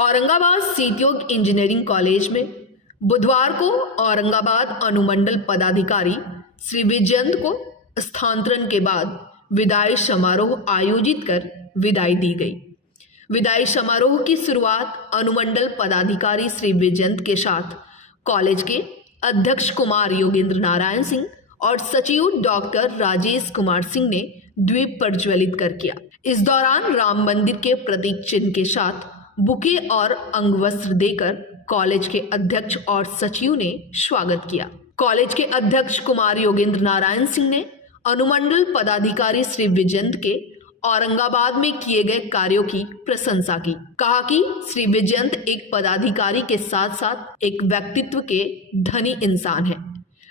Aurangabad सीतयोग engineering college में बुधवार को औरंगाबाद अनुमंडल पदाधिकारी श्री विजयंत को स्थानांतरण के बाद विदाई समारोह आयोजित कर विदाई दी गई। विदाई समारोह की शुरुआत अनुमंडल पदाधिकारी श्री विजयंत के साथ कॉलेज के अध्यक्ष कुमार योगेंद्र नारायण सिंह और सचिव डॉक्टर राजेश कुमार सिंह ने द्वीप प्रज्वलित कर किया। इस दौरान राम मंदिर के प्रतीक चिन्ह के साथ बुके और अंगवस्त्र देकर कॉलेज के अध्यक्ष और सचिव ने स्वागत किया। कॉलेज के अध्यक्ष कुमार योगेंद्र नारायण सिंह ने अनुमंडल पदाधिकारी श्री विजयंत के औरंगाबाद में किए गए कार्यों की प्रशंसा की। कहा कि श्री विजयंत एक पदाधिकारी के साथ साथ एक व्यक्तित्व के धनी इंसान हैं।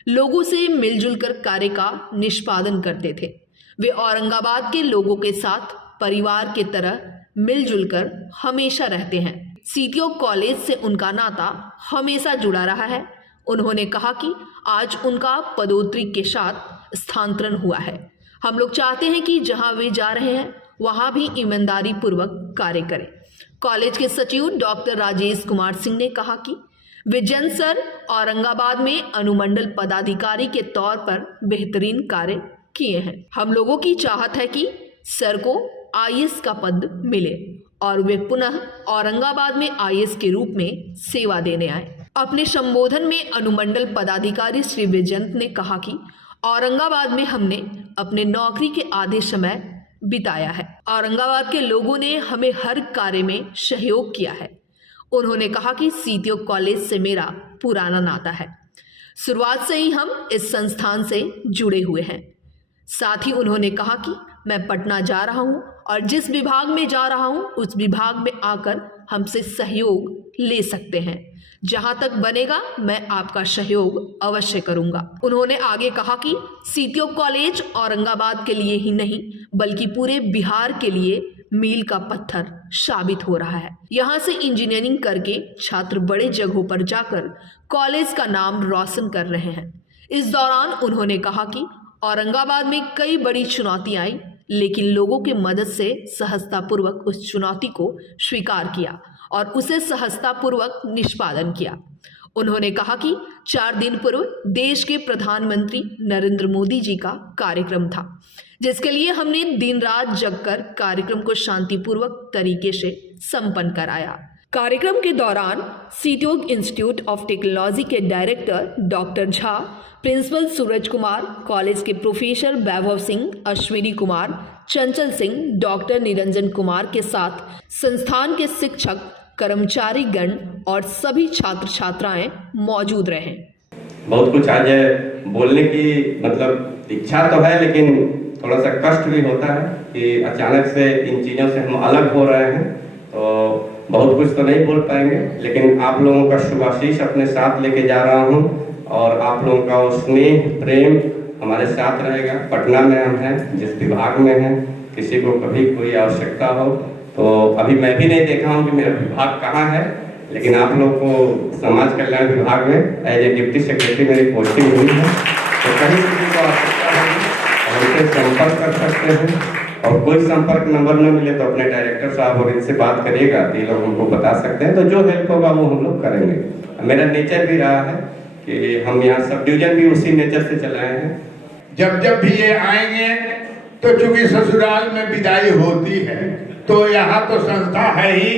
लोगों से मिलजुल कर कार्य का निष्पादन करते थे। वे औरंगाबाद के लोगों के साथ परिवार की तरह मिलजुल कर हमेशा रहते हैं। सीतयोग कॉलेज से उनका नाता हमेशा जुड़ा रहा है। उन्होंने कहा कि आज उनका पदोन्नति के साथ स्थानांतरण हुआ है। हम लोग चाहते हैं कि जहां वे जा रहे हैं वहां भी ईमानदारी पूर्वक कार्य करें। कॉलेज के सचिव डॉक्टर राजेश कुमार सिंह ने कहा कि विजयंत सर औरंगाबाद में अनुमंडल पदाधिकारी के तौर पर बेहतरीन कार्य किए हैं। हम लोगों की चाहत है कि सर को आईएएस का पद मिले और वे पुनः औरंगाबाद में आईएएस के रूप में सेवा देने आए। अपने संबोधन में अनुमंडल पदाधिकारी श्री विजयंत ने कहा कि औरंगाबाद में हमने अपने नौकरी के आधे समय बिताया है। औरंगाबाद के लोगों ने हमें हर कार्य में सहयोग किया है। उन्होंने कहा कि सीतयोग कॉलेज से मेरा पुराना नाता है। शुरुआत से ही हम इस संस्थान से जुड़े हुए हैं। साथ ही उन्होंने कहा कि मैं पटना जा रहा हूं और जिस विभाग में जा रहा हूं उस विभाग में आकर हमसे सहयोग ले सकते हैं। जहां तक बनेगा मैं आपका सहयोग अवश्य करूंगा। उन्होंने आगे कहा कि सीतयोग कॉलेज औरंगाबाद के लिए ही नहीं बल्कि पूरे बिहार के लिए मील का पत्थर साबित हो रहा है। यहां से इंजीनियरिंग करके छात्र बड़े जगहों पर जाकर कॉलेज का नाम रोशन कर रहे हैं। इस दौरान उन्होंने कहा कि औरंगाबाद में कई बड़ी चुनौतियां आई, लेकिन लोगों की मदद से सहजतापूर्वक उस चुनौती को स्वीकार किया और उसे सहजतापूर्वक निष्पादन किया। उन्होंने कहा कि 4 दिन पूर्व देश के प्रधानमंत्री नरेंद्र मोदी जी का कार्यक्रम था, जिसके लिए हमने दिन रात जगकर कार्यक्रम को शांतिपूर्वक तरीके से संपन्न कराया। कार्यक्रम के दौरान सीतयोग इंस्टीट्यूट ऑफ टेक्नोलॉजी के director doctor Jha, principal Suraj Kumar, college के प्रोफेसर वैभव सिंह, अश्विनी कुमार, चंचल सिंह, डॉक्टर निरंजन कुमार के साथ संस्थान के शिक्षक, कर्मचारी गण और सभी छात्र छात्राएं मौजूद रहे। बहुत कुछ आज बोलने की मतलब इच्छा तो है, लेकिन थोड़ा सा कष्ट भी होता है कि अचानक से इन चीज़ों से हम अलग हो रहे हैं, तो बहुत कुछ तो नहीं बोल पाएंगे। लेकिन आप लोगों का शुभाशीष अपने साथ लेके जा रहा हूँ और आप लोगों का वो स्नेह प्रेम हमारे साथ रहेगा। पटना में हम हैं, जिस विभाग में हैं, किसी को कभी कोई आवश्यकता हो तो अभी मैं भी नहीं देखा हूँ कि मेरा विभाग कहाँ है, लेकिन आप लोग को समाज कल्याण विभाग में एज ए डिप्टी सेक्रेटरी मेरी पोस्टिंग हुई है, तो कहीं किसी को आवश्यकता होगी उनसे संपर्क कर सकते हैं। और कोई संपर्क नंबर न मिले तो अपने डायरेक्टर साहब और इनसे बात करिएगा, ये लोग हमको बता सकते हैं। तो जो हेल्प होगा वो हम लोग करेंगे। मेरा नेचर भी रहा है कि हम यहाँ सब डिवीजन भी उसी नेचर से चलाए हैं। जब भी ये आएंगे तो चूंकि ससुराल में विदाई होती है, तो यहाँ तो संस्था है ही,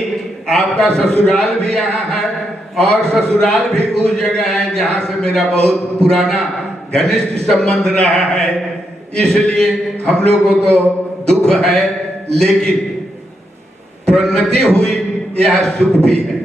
आपका ससुराल भी यहाँ है और ससुराल भी उस जगह है जहाँ से मेरा बहुत पुराना घनिष्ठ संबंध रहा है। इसलिए हम लोगों को दुख है, लेकिन प्रोन्नति हुई, यह सुख भी है।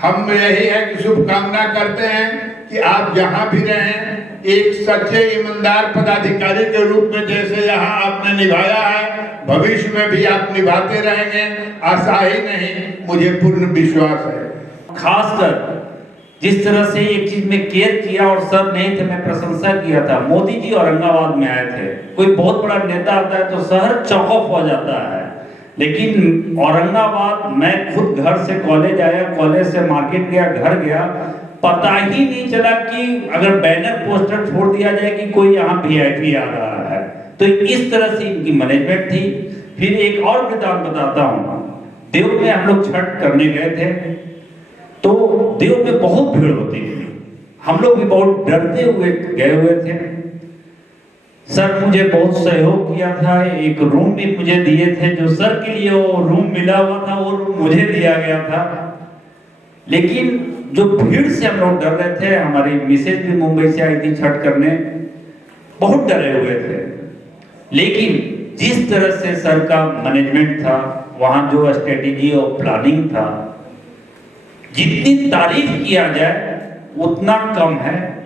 हम यही है कि शुभकामना करते हैं कि आप जहाँ भी रहें एक सच्चे ईमानदार पदाधिकारी के रूप में जैसे यहाँ आपने निभाया है, भविष्य में भी आप निभाते रहेंगे। आशा ही नहीं, मुझे पूर्ण विश्वास है। खासकर जिस तरह से एक चीज में केयर किया और सर नहीं थे, मैं प्रशंसा किया था। मोदी जी औरंगाबाद में आए थे। कोई बहुत बड़ा नेता आता है तो शहर चौक ऑफ हो जाता है, लेकिन औरंगाबाद, मैं खुद घर से कॉलेज आया, कॉलेज से मार्केट गया, घर गया, पता ही नहीं चला कि अगर बैनर पोस्टर छोड़ दिया जाए कि कोई यहाँ VIP आ रहा है। तो इस तरह से इनकी मैनेजमेंट थी। फिर एक और वृत्तांत बताता हूँ देव में हम लोग छठ करने गए थे, तो देव में बहुत भीड़ होती थी। हम लोग भी बहुत डरते हुए गए हुए थे। सर मुझे बहुत सहयोग किया था, एक रूम भी मुझे दिए थे, जो सर के लिए वो रूम मिला हुआ था वो रूम मुझे दिया गया था। लेकिन जो भीड़ से हम लोग डर रहे थे, हमारी मिसेज भी मुंबई से आई थी छठ करने, बहुत डरे हुए थे। लेकिन जिस तरह से सर का मैनेजमेंट था, वहां जो स्ट्रेटेजी और प्लानिंग था, जितनी तारीफ किया जाए उतना कम है।